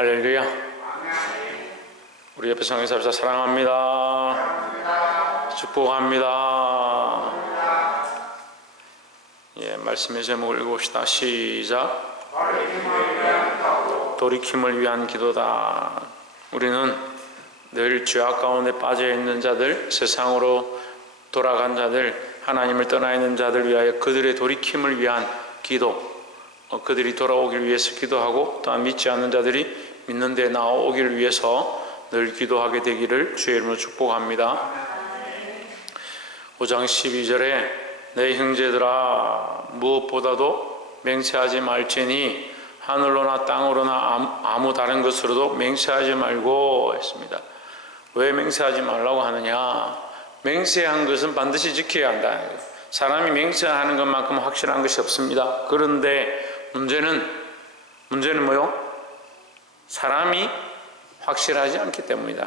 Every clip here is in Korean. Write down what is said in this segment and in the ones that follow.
할렐루야. 우리 옆에 성행사합시다. 사랑합니다. 축복합니다. 예, 말씀의 제목을 읽어봅시다. 시작. 돌이킴을 위한 기도다. 우리는 늘 죄악 가운데 빠져있는 자들, 세상으로 돌아간 자들, 하나님을 떠나 있는 자들 위하여 그들의 돌이킴을 위한 기도, 그들이 돌아오길 위해서 기도하고, 또한 믿지 않는 자들이 믿는 데 나오기를 위해서 늘 기도하게 되기를 주의 이름으로 축복합니다. 5장 12절에 내 형제들아 무엇보다도 맹세하지 말지니 하늘로나 땅으로나 아무 다른 것으로도 맹세하지 말고 했습니다. 왜 맹세하지 말라고 하느냐? 맹세한 것은 반드시 지켜야 한다. 사람이 맹세하는 것만큼 확실한 것이 없습니다. 그런데 문제는 뭐요? 사람이 확실하지 않기 때문이다.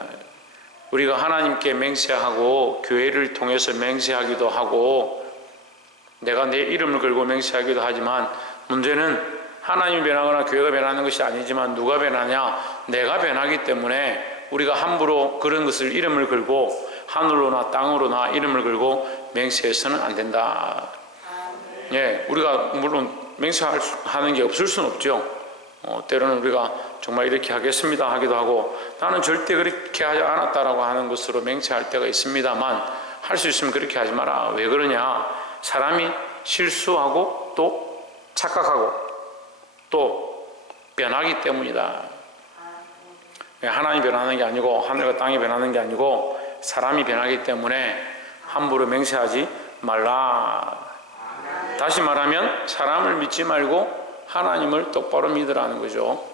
우리가 하나님께 맹세하고 교회를 통해서 맹세하기도 하고 내가 내 이름을 걸고 맹세하기도 하지만, 문제는 하나님이 변하거나 교회가 변하는 것이 아니지만 누가 변하냐? 내가 변하기 때문에 우리가 함부로 그런 것을 이름을 걸고 하늘로나 땅으로나 이름을 걸고 맹세해서는 안 된다. 예, 우리가 물론 맹세하는 게 없을 수는 없죠. 때로는 우리가 정말 이렇게 하겠습니다 하기도 하고, 나는 절대 그렇게 하지 않았다라고 하는 것으로 맹세할 때가 있습니다만, 할 수 있으면 그렇게 하지 마라. 왜 그러냐? 사람이 실수하고 또 착각하고 또 변하기 때문이다. 하나님이 변하는 게 아니고 하늘과 땅이 변하는 게 아니고 사람이 변하기 때문에 함부로 맹세하지 말라. 다시 말하면 사람을 믿지 말고 하나님을 똑바로 믿으라는 거죠.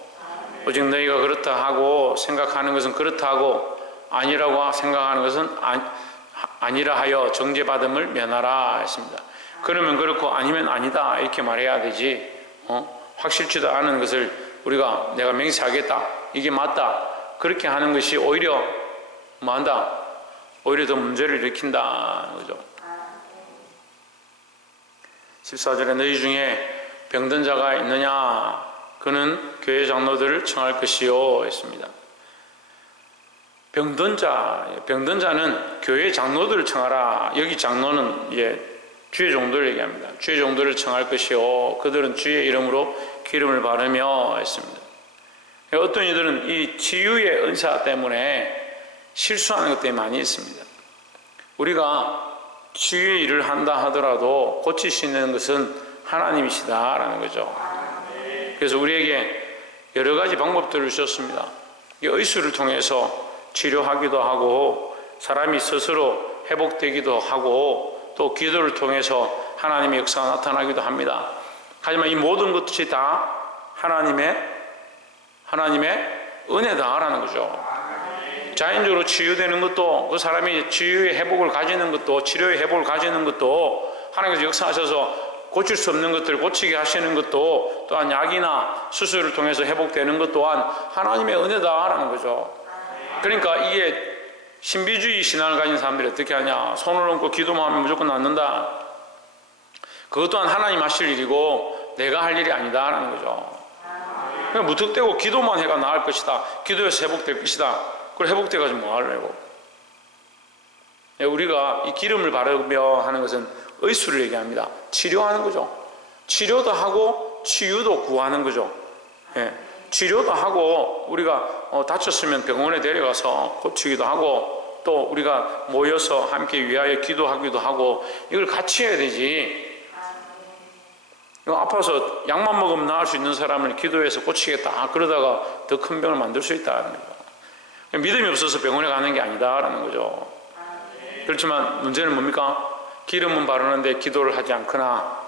오직 너희가 그렇다 하고 생각하는 것은 그렇다 하고 아니라고 생각하는 것은 아니라 하여 정죄받음을 면하라 했습니다. 그러면 그렇고 아니면 아니다 이렇게 말해야 되지, 확실치도 않은 것을 우리가 내가 맹세하겠다, 이게 맞다, 그렇게 하는 것이 오히려 뭐한다? 오히려 더 문제를 일으킨다 그죠? 14절에 너희 중에 병든 자가 있느냐? 그는 교회 장로들을 청할 것이요 했습니다. 병든 자는 교회 장로들을 청하라. 여기 장로는 주의 종들을 얘기합니다. 주의 종들을 청할 것이요 그들은 주의 이름으로 기름을 바르며 했습니다. 어떤 이들은 이 치유의 은사 때문에 실수하는 것들이 많이 있습니다. 우리가 치유의 일을 한다 하더라도 고치시는 것은 하나님이시다라는 거죠. 그래서 우리에게 여러 가지 방법들을 주셨습니다. 의술을 통해서 치료하기도 하고 사람이 스스로 회복되기도 하고 또 기도를 통해서 하나님의 역사가 나타나기도 합니다. 하지만 이 모든 것이 다 하나님의 은혜다라는 거죠. 자연적으로 치유되는 것도, 그 사람이 치유의 회복을 가지는 것도, 치료의 회복을 가지는 것도, 하나님께서 역사하셔서 고칠 수 없는 것들을 고치게 하시는 것도, 또한 약이나 수술을 통해서 회복되는 것 또한 하나님의 은혜다라는 거죠. 그러니까 이게 신비주의 신앙을 가진 사람들이 어떻게 하냐? 손을 얹고 기도만 하면 무조건 낫는다. 그것 또한 하나님 하실 일이고 내가 할 일이 아니다라는 거죠. 그냥 무턱대고 기도만 해가 나을 것이다, 기도해서 회복될 것이다, 그걸 회복돼가지고 뭐 하려고. 우리가 이 기름을 바르며 하는 것은 의술을 얘기합니다. 치료하는 거죠. 치료도 하고 치유도 구하는 거죠. 치료도 하고 우리가 다쳤으면 병원에 데려가서 고치기도 하고, 또 우리가 모여서 함께 위하여 기도하기도 하고, 이걸 같이 해야 되지. 아파서 약만 먹으면 나을 수 있는 사람을 기도해서 고치겠다 그러다가 더 큰 병을 만들 수 있다는 거죠. 믿음이 없어서 병원에 가는 게 아니다라는 거죠. 그렇지만 문제는 뭡니까? 기름은 바르는데 기도를 하지 않거나,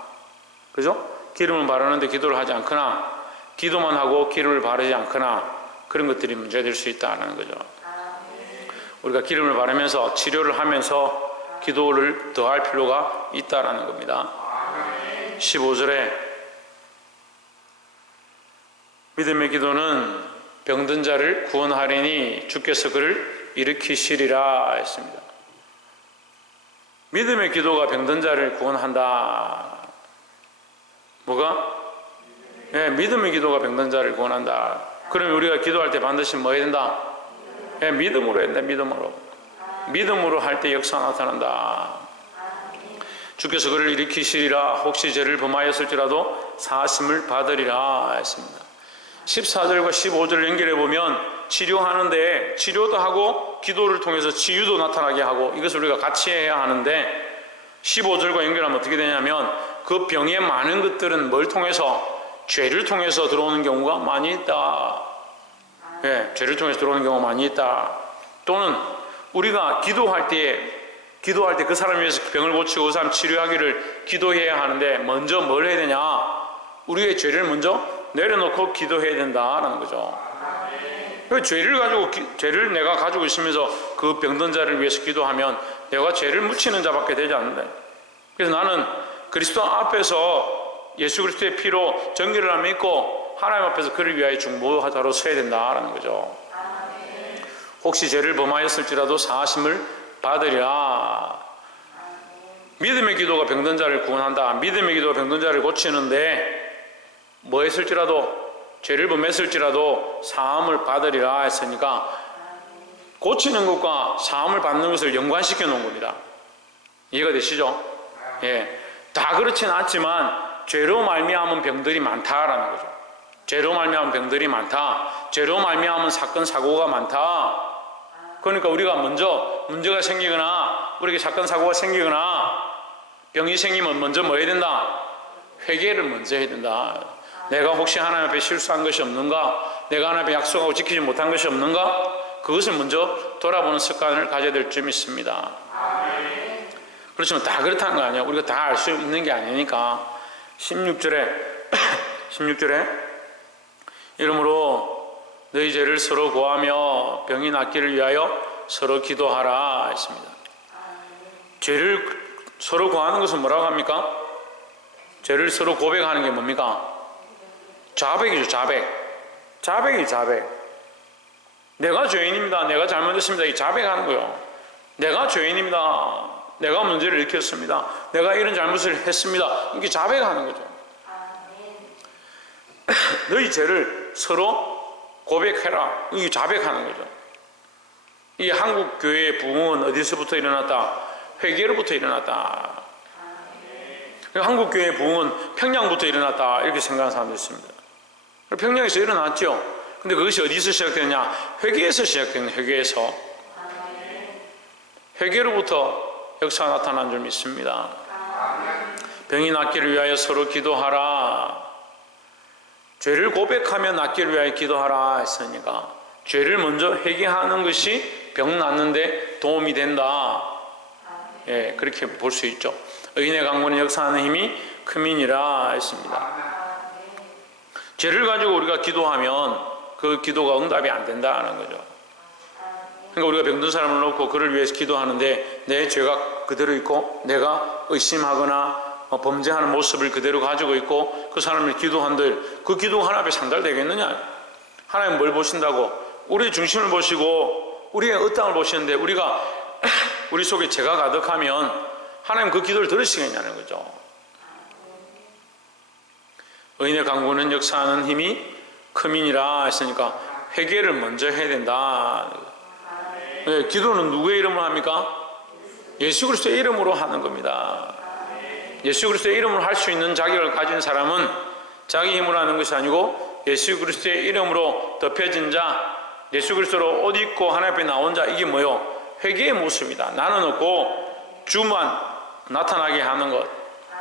그죠? 기름은 바르는데 기도를 하지 않거나, 기도만 하고 기름을 바르지 않거나, 그런 것들이 문제될 수 있다는 거죠. 우리가 기름을 바르면서 치료를 하면서 기도를 더 할 필요가 있다는 겁니다. 15절에 믿음의 기도는 병든 자를 구원하리니 주께서 그를 일으키시리라 했습니다. 믿음의 기도가 병든 자를 구원한다. 뭐가? 믿음의 기도가 병든 자를 구원한다. 그러면 우리가 기도할 때 반드시 뭐 해야 된다? 믿음으로 해야 된다. 믿음으로 할 때 역사가 나타난다. 주께서 그를 일으키시리라. 혹시 죄를 범하였을지라도 사하심을 받으리라 했습니다. 14절과 15절을 연결해 보면 치료하는데 치료도 하고 기도를 통해서 치유도 나타나게 하고 이것을 우리가 같이 해야 하는데 15절과 연결하면 어떻게 되냐면 그 병의 많은 것들은 뭘 통해서? 죄를 통해서 들어오는 경우가 많이 있다. 죄를 통해서 들어오는 경우가 많이 있다. 또는 우리가 기도할 때 그 사람을 위해서 병을 고치고 그 사람 치료하기를 기도해야 하는데 먼저 뭘 해야 되냐? 우리의 죄를 먼저 내려놓고 기도해야 된다라는 거죠. 죄를 내가 가지고 있으면서 그 병든 자를 위해서 기도하면 내가 죄를 묻히는 자밖에 되지 않는다. 그래서 나는 그리스도 앞에서 예수 그리스도의 피로 정결을 믿고 하나님 앞에서 그를 위하여 중보자로 서야 된다라는 거죠. 혹시 죄를 범하였을지라도 사하심을 받으리라. 믿음의 기도가 병든 자를 구원한다. 믿음의 기도가 병든 자를 고치는데 뭐 했을지라도 죄를 범했을지라도 사함을 받으리라 했으니까 고치는 것과 사함을 받는 것을 연관시켜 놓은 겁니다. 이해가 되시죠? 다 그렇지는 않지만 죄로 말미암은 병들이 많다라는 거죠. 죄로 말미암은 병들이 많다. 죄로 말미암은 사건 사고가 많다. 그러니까 우리가 먼저 문제가 생기거나 우리에게 사건 사고가 생기거나 병이 생기면 먼저 뭐 해야 된다? 회개를 먼저 해야 된다. 내가 혹시 하나님 앞에 실수한 것이 없는가? 내가 하나님 앞에 약속하고 지키지 못한 것이 없는가? 그것을 먼저 돌아보는 습관을 가져야 될 줄 믿습니다. 그렇지만 다 그렇다는 거 아니야. 우리가 다 알 수 있는 게 아니니까 16절에 이러므로 너희 죄를 서로 고하며 병이 낫기를 위하여 서로 기도하라 했습니다. 죄를 서로 고하는 것은 뭐라고 합니까? 죄를 서로 고백하는 게 뭡니까? 자백이죠. 자백. 내가 죄인입니다. 내가 잘못했습니다. 이 자백하는 거예요. 내가 죄인입니다. 내가 문제를 일으켰습니다. 내가 이런 잘못을 했습니다. 이게 자백하는 거죠. 너희 죄를 서로 고백해라. 이게 자백하는 거죠. 이 한국 교회의 부흥은 어디서부터 일어났다? 회개로부터 일어났다. 한국 교회의 부흥은 평양부터 일어났다. 이렇게 생각하는 사람도 있습니다. 평양에서 일어났죠. 근데 그것이 어디서 시작되느냐? 회개에서 시작되는 회개에서. 회개로부터 역사가 나타난 줄 믿습니다. 병이 낫기를 위하여 서로 기도하라. 죄를 고백하며 낫기를 위하여 기도하라 했으니까 죄를 먼저 회개하는 것이 병 낫는데 도움이 된다. 그렇게 볼 수 있죠. 의인의 강구는 역사하는 힘이 크민이라 했습니다. 죄를 가지고 우리가 기도하면 그 기도가 응답이 안 된다는 거죠. 그러니까 우리가 병든 사람을 놓고 그를 위해서 기도하는데 내 죄가 그대로 있고 내가 의심하거나 범죄하는 모습을 그대로 가지고 있고 그 사람을 기도한들 그 기도가 하나님 앞에 상달되겠느냐? 하나님 뭘 보신다고? 우리의 중심을 보시고 우리의 의땅을 보시는데 우리가 우리 속에 죄가 가득하면 하나님 그 기도를 들으시겠냐는 거죠. 의인의 강구는 역사하는 힘이 크민이라 했으니까 회개를 먼저 해야 된다. 기도는 누구의 이름으로 합니까? 예수 그리스도의 이름으로 하는 겁니다. 예수 그리스도의 이름으로 할 수 있는 자격을 가진 사람은 자기 힘으로 하는 것이 아니고 예수 그리스도의 이름으로 덮여진 자, 예수 그리스도로 옷 입고 하나님 앞에 나온 자, 이게 뭐요? 회개의 모습이다. 나는 없고 주만 나타나게 하는 것.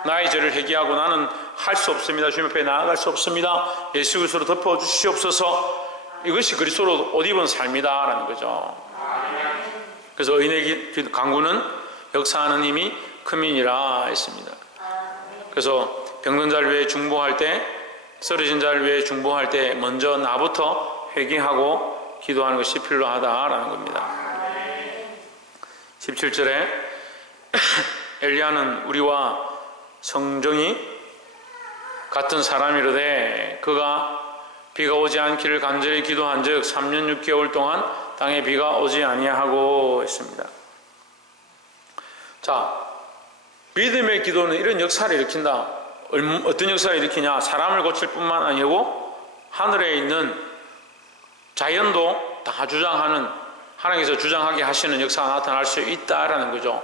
나의 죄를 회개하고 나는 할 수 없습니다. 주님 앞에 나아갈 수 없습니다. 예수 그리스도로 덮어주시옵소서. 이것이 그리스도로 옷 입은 삶이다 라는 거죠. 그래서 의인의 강구는 역사하는 힘이 크민이라 했습니다. 그래서 병든 자를 위해 중보할 때, 쓰러진 자를 위해 중보할 때 먼저 나부터 회개하고 기도하는 것이 필요하다라는 겁니다. 17절에 엘리야는 우리와 성정이 같은 사람이로되 그가 비가 오지 않기를 간절히 기도한 즉 3년 6개월 동안 땅에 비가 오지 아니하고 했습니다. 자, 믿음의 기도는 이런 역사를 일으킨다. 어떤 역사를 일으키냐? 사람을 고칠 뿐만 아니고 하늘에 있는 자연도 다 주장하는, 하나님께서 주장하게 하시는 역사가 나타날 수 있다라는 거죠.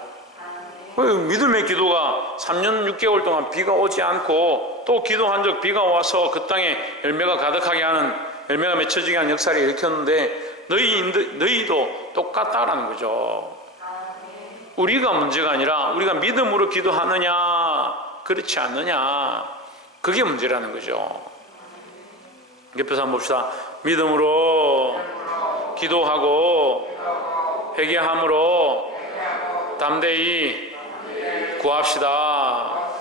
믿음의 기도가 3년 6개월 동안 비가 오지 않고 또 기도한 적 비가 와서 그 땅에 열매가 가득하게 하는, 열매가 맺혀지게 하는 역사를 일으켰는데 너희도 똑같다라는 거죠. 우리가 문제가 아니라 우리가 믿음으로 기도하느냐 그렇지 않느냐, 그게 문제라는 거죠. 옆에서 한번 봅시다. 믿음으로 기도하고 회개함으로 담대히 구합시다.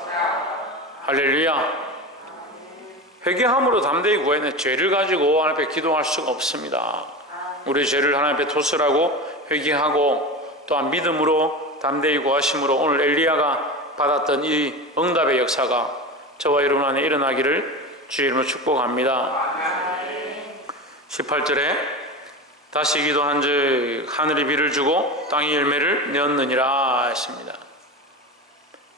할렐루야. 회개함으로 담대히 구하는, 죄를 가지고 하나님 앞에 기도할 수가 없습니다. 우리 죄를 하나님 앞에 토설하고 회개하고 또한 믿음으로 담대히 구하심으로 오늘 엘리야가 받았던 이 응답의 역사가 저와 여러분 안에 일어나기를 주의 이름으로 축복합니다. 18절에 다시 기도한즉 하늘이 비를 주고 땅이 열매를 내었느니라 했습니다.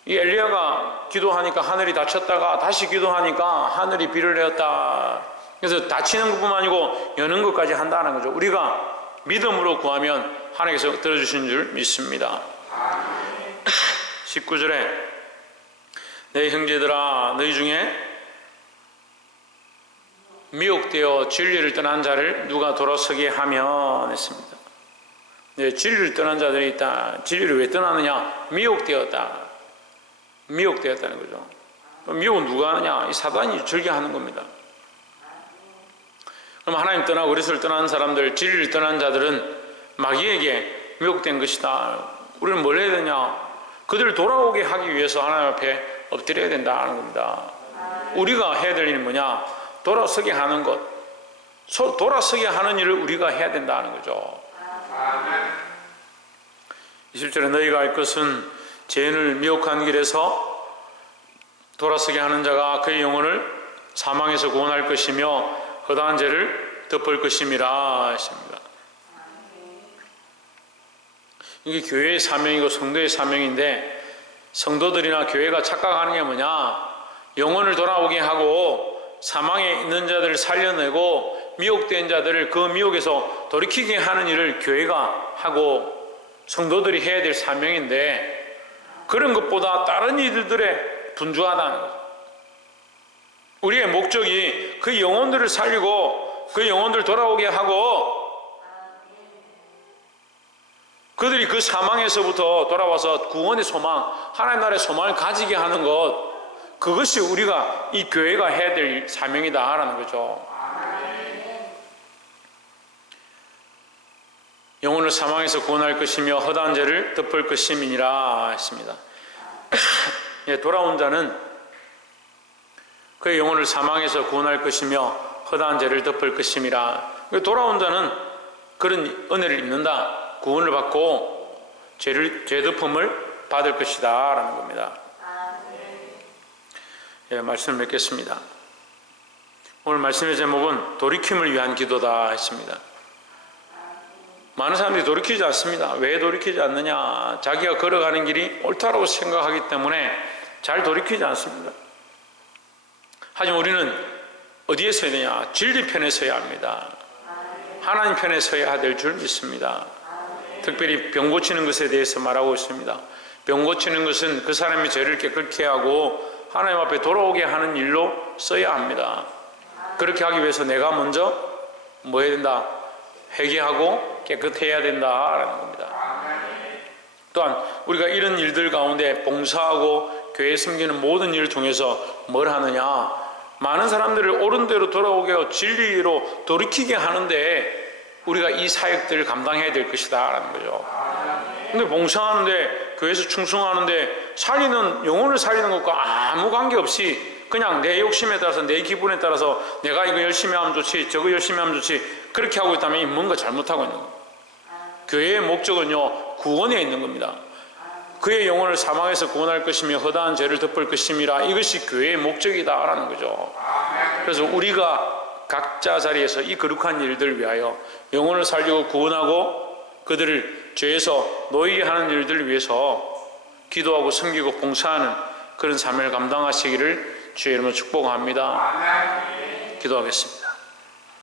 이 엘리야가 기도하니까 하늘이 닫혔다가 다시 기도하니까 하늘이 비를 내었다. 그래서 닫히는 것뿐만 아니고 여는 것까지 한다는 거죠. 우리가 믿음으로 구하면 하나님께서 들어주시는 줄 믿습니다. 19절에 내 형제들아 너희 중에 미혹되어 진리를 떠난 자를 누가 돌아서게 하면 했습니다. 네, 진리를 떠난 자들이 있다. 진리를 왜 떠나느냐? 미혹되었다. 미혹되었다는 거죠. 미혹은 누가 하느냐? 이 사단이 즐겨하는 겁니다. 그럼 하나님 떠나고 그리스도를 떠난 사람들, 진리를 떠난 자들은 마귀에게 미혹된 것이다. 우리는 뭘 해야 되냐? 그들을 돌아오게 하기 위해서 하나님 앞에 엎드려야 된다는 겁니다. 우리가 해야 될 일은 뭐냐? 돌아서게 하는 것, 돌아서게 하는 일을 우리가 해야 된다는 거죠. 20절에 너희가 알 것은 죄인을 미혹한 길에서 돌아서게 하는 자가 그의 영혼을 사망에서 구원할 것이며 허다한 죄를 덮을 것임이라 했습니다. 이게 교회의 사명이고 성도의 사명인데, 성도들이나 교회가 착각하는 게 뭐냐? 영혼을 돌아오게 하고 사망에 있는 자들을 살려내고 미혹된 자들을 그 미혹에서 돌이키게 하는 일을 교회가 하고 성도들이 해야 될 사명인데, 그런 것보다 다른 이들에 분주하다는 거죠. 우리의 목적이 그 영혼들을 살리고 그 영혼들 돌아오게 하고 그들이 그 사망에서부터 돌아와서 구원의 소망, 하나님 나라의 소망을 가지게 하는 것, 그것이 우리가 이 교회가 해야 될 사명이다라는 거죠. 영혼을 사망에서 구원할 것이며 허다한 죄를 덮을 것임이니라 했습니다. 예, 돌아온 자는 그의 영혼을 사망에서 구원할 것이며 허다한 죄를 덮을 것임이라. 돌아온 자는 그런 은혜를 입는다. 구원을 받고 죄 덮음을 받을 것이다 라는 겁니다. 예, 말씀을 맺겠습니다. 오늘 말씀의 제목은 돌이킴을 위한 기도다 했습니다. 많은 사람들이 돌이키지 않습니다. 왜 돌이키지 않느냐? 자기가 걸어가는 길이 옳다라고 생각하기 때문에 잘 돌이키지 않습니다. 하지만 우리는 어디에 서야 되냐? 진리 편에 서야 합니다. 하나님 편에 서야 될 줄 믿습니다. 특별히 병 고치는 것에 대해서 말하고 있습니다. 병 고치는 것은 그 사람의 죄를 깨끗게 하고 하나님 앞에 돌아오게 하는 일로 써야 합니다. 그렇게 하기 위해서 내가 먼저 뭐 해야 된다? 회개하고 깨끗해야 된다라는 겁니다. 또한 우리가 이런 일들 가운데 봉사하고 교회에 섬기는 모든 일을 통해서 뭘 하느냐? 많은 사람들을 옳은 대로 돌아오게 하고 진리로 돌이키게 하는데 우리가 이 사역들을 감당해야 될 것이다 라는 거죠. 근데 봉사하는데 교회에서 충성하는데 살리는, 영혼을 살리는 것과 아무 관계없이 그냥 내 욕심에 따라서 내 기분에 따라서 내가 이거 열심히 하면 좋지 저거 열심히 하면 좋지 그렇게 하고 있다면 뭔가 잘못하고 있는 거예요. 교회의 목적은요 구원에 있는 겁니다. 그의 영혼을 사망에서 구원할 것이며 허다한 죄를 덮을 것임이라. 이것이 교회의 목적이다 라는 거죠. 그래서 우리가 각자 자리에서 이 거룩한 일들을 위하여 영혼을 살리고 구원하고 그들을 죄에서 놓이게 하는 일들을 위해서 기도하고 섬기고 봉사하는 그런 삶을 감당하시기를 주의 이름으로 축복합니다. 기도하겠습니다.